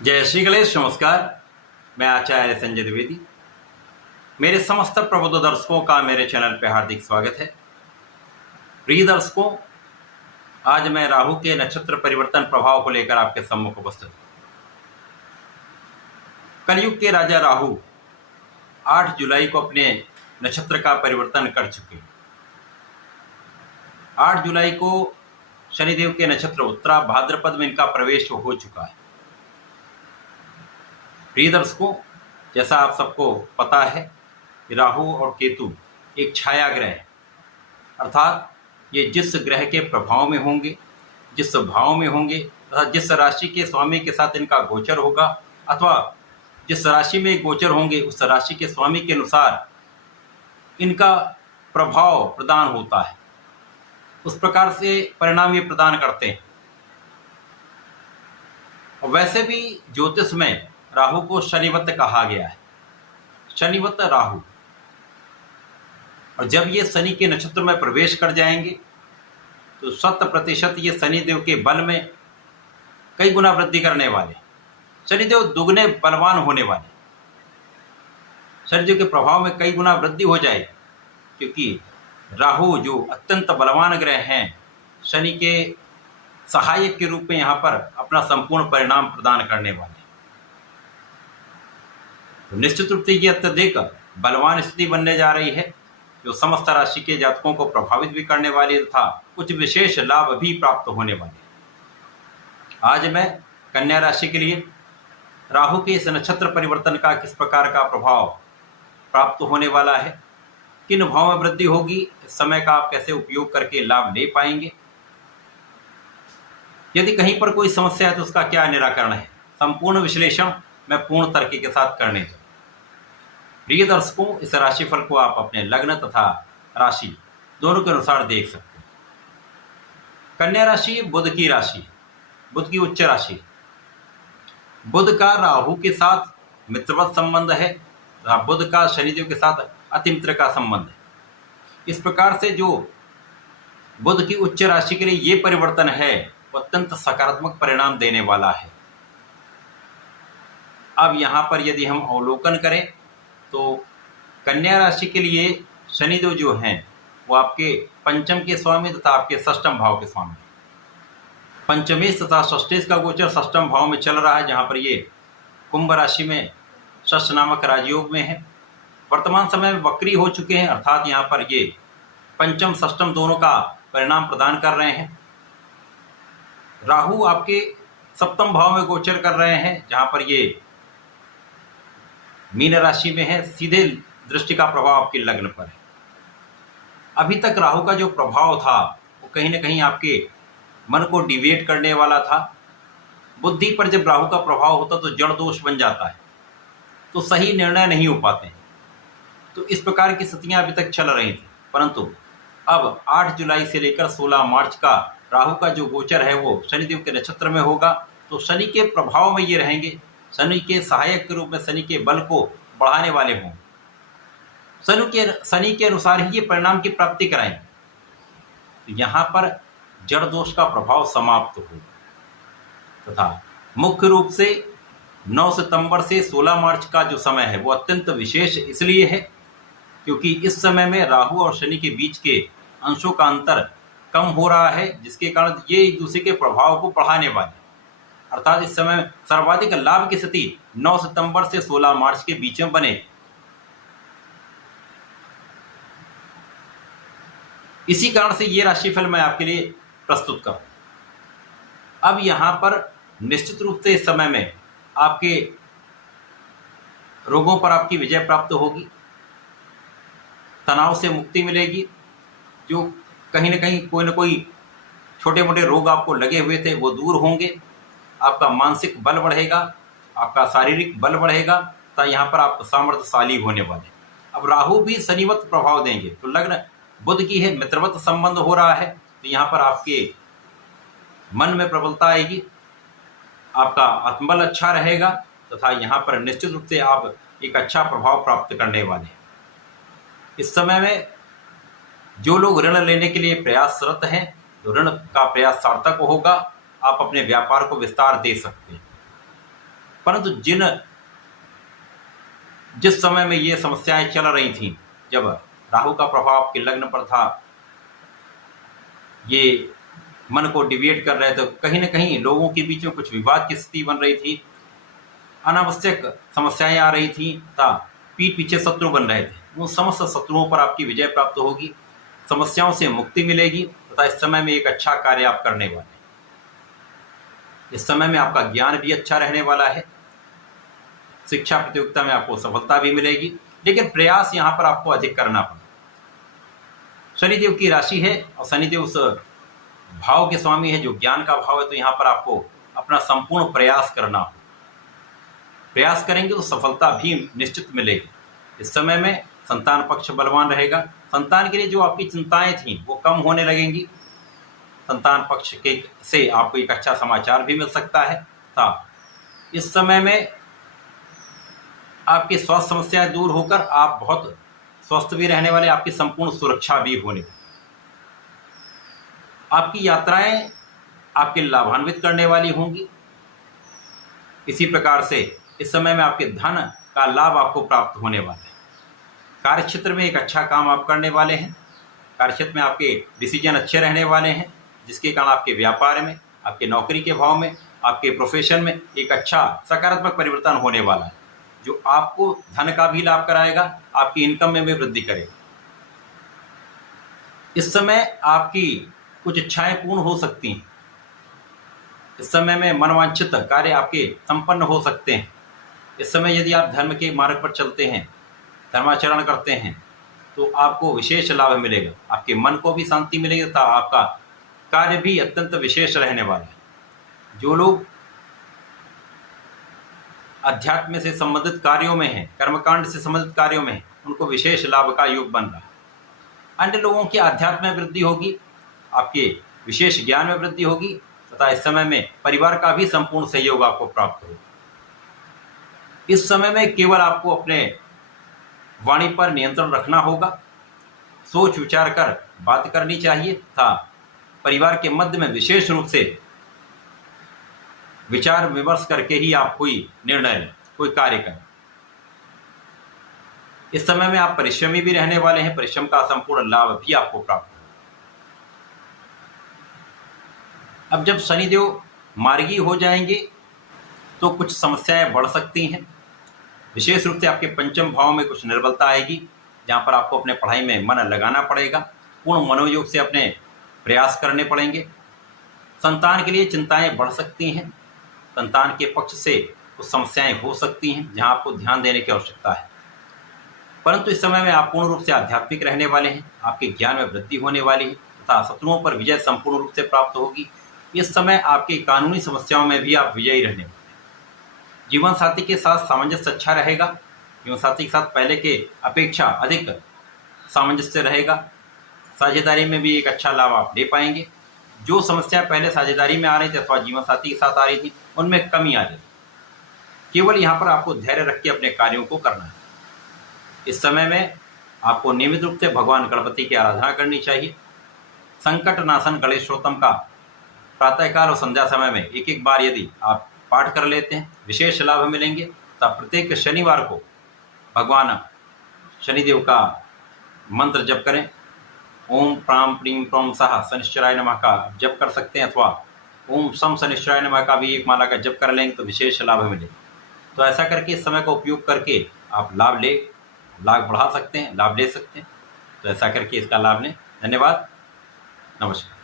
जय श्री गणेश। नमस्कार। मैं आचार्य संजय द्विवेदी। मेरे समस्त प्रबुद्ध दर्शकों का मेरे चैनल पर हार्दिक स्वागत है। प्रिय दर्शकों, आज मैं राहु के नक्षत्र परिवर्तन प्रभाव को लेकर आपके सम्मुख उपस्थित हूं। कलयुग के राजा राहु 8 जुलाई को अपने नक्षत्र का परिवर्तन कर चुके हैं। 8 जुलाई को शनिदेव के नक्षत्र उत्तरा भाद्रपद में इनका प्रवेश हो चुका है। प्रिय दर्शकों, जैसा आप सबको पता है कि राहु और केतु एक छाया ग्रह है, अर्थात ये जिस ग्रह के प्रभाव में होंगे, जिस भाव में होंगे तथा जिस राशि के स्वामी के साथ इनका गोचर होगा अथवा जिस राशि में गोचर होंगे उस राशि के स्वामी के अनुसार इनका प्रभाव प्रदान होता है। उस प्रकार से परिणाम ये प्रदान करते हैं। वैसे भी ज्योतिष में राहु को शनिवत कहा गया है, शनिवत राहु। और जब ये शनि के नक्षत्र में प्रवेश कर जाएंगे तो 100% ये शनिदेव के बल में कई गुना वृद्धि करने वाले, शनिदेव दुगने बलवान होने वाले, शनिदेव के प्रभाव में कई गुना वृद्धि हो जाएगी, क्योंकि राहु जो अत्यंत बलवान ग्रह हैं, शनि के सहायक के रूप में यहाँ पर अपना संपूर्ण परिणाम प्रदान करने वाले। तो निश्चित रूप से ये अत्यधिक बलवान स्थिति बनने जा रही है, जो समस्त राशि के जातकों को प्रभावित भी करने वाली तथा कुछ विशेष लाभ भी प्राप्त होने वाले। आज मैं कन्या राशि के लिए राहु के इस नक्षत्र परिवर्तन का किस प्रकार का प्रभाव प्राप्त होने वाला है, किन भाव में वृद्धि होगी, इस समय का आप कैसे उपयोग करके लाभ ले पाएंगे, यदि कहीं पर कोई समस्या है तो उसका क्या निराकरण है, संपूर्ण विश्लेषण मैं पूर्ण तर्क के साथ करने जा। प्रिय दर्शकों, इस राशिफल को आप अपने लग्न तथा राशि दोनों के अनुसार देख सकते हैं। कन्या राशि बुध की राशि, बुध की उच्च राशि। बुध का राहु के साथ मित्रवत संबंध है तथा बुध का शनिदेव के साथ अति मित्र का संबंध है। इस प्रकार से जो बुध की उच्च राशि के लिए ये परिवर्तन है वो अत्यंत सकारात्मक परिणाम देने वाला है। अब यहाँ पर यदि हम अवलोकन करें तो कन्या राशि के लिए शनिदेव जो हैं वो आपके पंचम के स्वामी तथा आपके षष्ठम भाव के स्वामी। पंचमेश तथा षष्ठेश का गोचर षष्ठम भाव में चल रहा है, जहाँ पर ये कुंभ राशि में षष्ठ नामक राजयोग में है। वर्तमान समय में वक्री हो चुके हैं, अर्थात यहाँ पर ये पंचम षष्ठम दोनों का परिणाम प्रदान कर रहे हैं। राहु आपके सप्तम भाव में गोचर कर रहे हैं, जहाँ पर ये मीन राशि में है, सीधे दृष्टि का प्रभाव आपके लग्न पर है। अभी तक राहु का जो प्रभाव था वो कहीं ना कहीं आपके मन को डिविएट करने वाला था। बुद्धि पर जब राहु का प्रभाव होता तो जड़ दोष बन जाता है, तो सही निर्णय नहीं हो पाते हैं। तो इस प्रकार की स्थितियां अभी तक चल रही थी, परंतु अब 8 जुलाई से लेकर 16 मार्च का राहु का जो गोचर है वो शनिदेव के नक्षत्र में होगा। तो शनि के प्रभाव में ये रहेंगे, शनि के सहायक के रूप में शनि के बल को बढ़ाने वाले हों। शनि के अनुसार ही ये परिणाम की प्राप्ति कराएंगे। तो यहाँ पर जड़ दोष का प्रभाव समाप्त होगा तथा मुख्य रूप से 9 सितंबर से 16 मार्च का जो समय है वो अत्यंत विशेष इसलिए है क्योंकि इस समय में राहु और शनि के बीच के अंशों का अंतर कम हो रहा है, जिसके कारण ये एक दूसरे के प्रभाव को बढ़ाने वाले, अर्थात इस समय सर्वाधिक लाभ की स्थिति 9 सितंबर से 16 मार्च के बीच में बने। इसी कारण से ये राशिफल मैं आपके लिए प्रस्तुत करूं। अब यहाँ पर निश्चित रूप से इस समय में आपके रोगों पर आपकी विजय प्राप्त होगी, तनाव से मुक्ति मिलेगी। जो कहीं ना कहीं कोई ना कोई छोटे मोटे रोग आपको लगे हुए थे वो दूर होंगे, आपका मानसिक बल बढ़ेगा, आपका शारीरिक बल बढ़ेगा, तो यहाँ पर आप सामर्थ्यशाली होने वाले। अब राहु भी शनिवत प्रभाव देंगे, तो लग्न बुध की है, मित्रवत संबंध हो रहा है, तो यहाँ पर आपके मन में प्रबलता आएगी, आपका आत्मबल अच्छा रहेगा तथा यहाँ पर निश्चित रूप से आप एक अच्छा प्रभाव प्राप्त करने वाले हैं। इस समय में जो लोग ऋण लेने के लिए प्रयासरत हैं, तो ऋण का प्रयास सार्थक होगा, आप अपने व्यापार को विस्तार दे सकते हैं। परंतु जिस समय में ये समस्याएं चल रही थीं, जब राहु का प्रभाव आपके लग्न पर था, ये मन को डिविएट कर रहे थे, कहीं ना कहीं लोगों के बीच में कुछ विवाद की स्थिति बन रही थी, अनावश्यक समस्याएं आ रही थी, पीठ पीछे शत्रु बन रहे थे। उन समस्त शत्रुओं पर आपकी विजय प्राप्त होगी, समस्याओं से मुक्ति मिलेगी तथा इस समय में एक अच्छा कार्य आप करने वाले हैं। इस समय में आपका ज्ञान भी अच्छा रहने वाला है, शिक्षा प्रतियोगिता में आपको सफलता भी मिलेगी, लेकिन प्रयास यहाँ पर आपको अधिक करना पड़ेगा। शनिदेव की राशि है और शनिदेव उस भाव के स्वामी है जो ज्ञान का भाव है, तो यहाँ पर आपको अपना संपूर्ण प्रयास करना हो। प्रयास करेंगे तो सफलता भी निश्चित मिलेगी। इस समय में संतान पक्ष बलवान रहेगा, संतान के लिए जो आपकी चिंताएं थी वो कम होने लगेंगी, संतान पक्ष के से आपको एक अच्छा समाचार भी मिल सकता है। इस समय में आपकी स्वास्थ्य समस्याएं दूर होकर आप बहुत स्वस्थ भी रहने वाले, आपकी संपूर्ण सुरक्षा भी होने वाली। आपकी यात्राएं आपके लाभान्वित करने वाली होंगी। इसी प्रकार से इस समय में आपके धन का लाभ आपको प्राप्त होने वाला है। कार्यक्षेत्र में एक अच्छा काम आप करने वाले हैं, कार्यक्षेत्र में आपके डिसीजन अच्छे रहने वाले हैं, जिसके कारण आपके व्यापार में, आपके नौकरी के भाव में, आपके प्रोफेशन में एक अच्छा सकारात्मक परिवर्तन होने वाला है, जो आपको धन का भी लाभ कराएगा, आपकी इनकम में भी वृद्धि करेगा। इस समय आपकी कुछ इच्छाएं पूर्ण हो सकती हैं। इस समय में मनवांछित कार्य आपके संपन्न हो सकते हैं। इस समय यदि आप धर्म के मार्ग पर चलते हैं, धर्माचरण करते हैं, तो आपको विशेष लाभ मिलेगा, आपके मन को भी शांति मिलेगी तथा आपका कार्य भी अत्यंत विशेष रहने वाला है। जो लोग अध्यात्म से संबंधित कार्यों में हैं, कर्मकांड से संबंधित कार्यों में हैं, उनको विशेष लाभ का योग बन रहा है। अन्य लोगों की अध्यात्म में वृद्धि होगी, आपके विशेष ज्ञान में वृद्धि होगी तथा इस समय में परिवार का भी संपूर्ण सहयोग आपको प्राप्त होगा। इस समय में केवल आपको अपने वाणी पर नियंत्रण रखना होगा, सोच विचार कर बात करनी चाहिए तथा परिवार के मध्य में विशेष रूप से विचार विमर्श करके ही आप कोई निर्णय लें, कोई कार्य करें। इस समय में आप परिश्रमी भी रहने वाले हैं, परिश्रम का संपूर्ण लाभ भी आपको प्राप्त होगा। अब जब शनिदेव मार्गी हो जाएंगे तो कुछ समस्याएं बढ़ सकती हैं। विशेष रूप से आपके पंचम भाव में कुछ निर्बलता आएगी, जहां पर आपको अपने पढ़ाई में मन लगाना पड़ेगा, पूर्ण मनोयोग से अपने प्रयास करने पड़ेंगे। संतान के लिए चिंताएं बढ़ सकती हैं, संतान के पक्ष से कुछ समस्याएं हो सकती हैं जहां आपको ध्यान देने की आवश्यकता है। परंतु इस समय में आप पूर्ण रूप से आध्यात्मिक रहने वाले हैं, आपके ज्ञान में वृद्धि होने वाली है तथा शत्रुओं पर विजय संपूर्ण रूप से प्राप्त होगी। इस समय आपकी कानूनी समस्याओं में भी आप विजयी रहने वाले हैं। जीवन साथी के साथ सामंजस्य अच्छा रहेगा, जीवन साथी के साथ पहले के अपेक्षा अधिक सामंजस्य रहेगा। साझेदारी में भी एक अच्छा लाभ आप ले पाएंगे। जो समस्या पहले साझेदारी में आ रही थी अथवा जीवन साथी के साथ आ रही थी, उनमें कमी आ जाएगी। केवल यहाँ पर आपको धैर्य रख के अपने कार्यों को करना है। इस समय में आपको नियमित रूप से भगवान गणपति की आराधना करनी चाहिए। संकट नाशन गणेशोत्तम का प्रातःकाल और संध्या समय में एक एक बार यदि आप पाठ कर लेते हैं, विशेष लाभ मिलेंगे। तब प्रत्येक शनिवार को भगवान शनिदेव का मंत्र जप करें। ओम प्राम प्रीम प्रम सह शनिश्चराय नमः का जप कर सकते हैं, अथवा ओम सम शनिश्चराय नमः का भी एक माला का जप कर लेंगे तो विशेष लाभ मिलेगा। तो ऐसा करके इस समय का उपयोग करके आप लाभ बढ़ा सकते हैं, लाभ ले सकते हैं। तो ऐसा करके इसका लाभ लें। धन्यवाद, नमस्कार।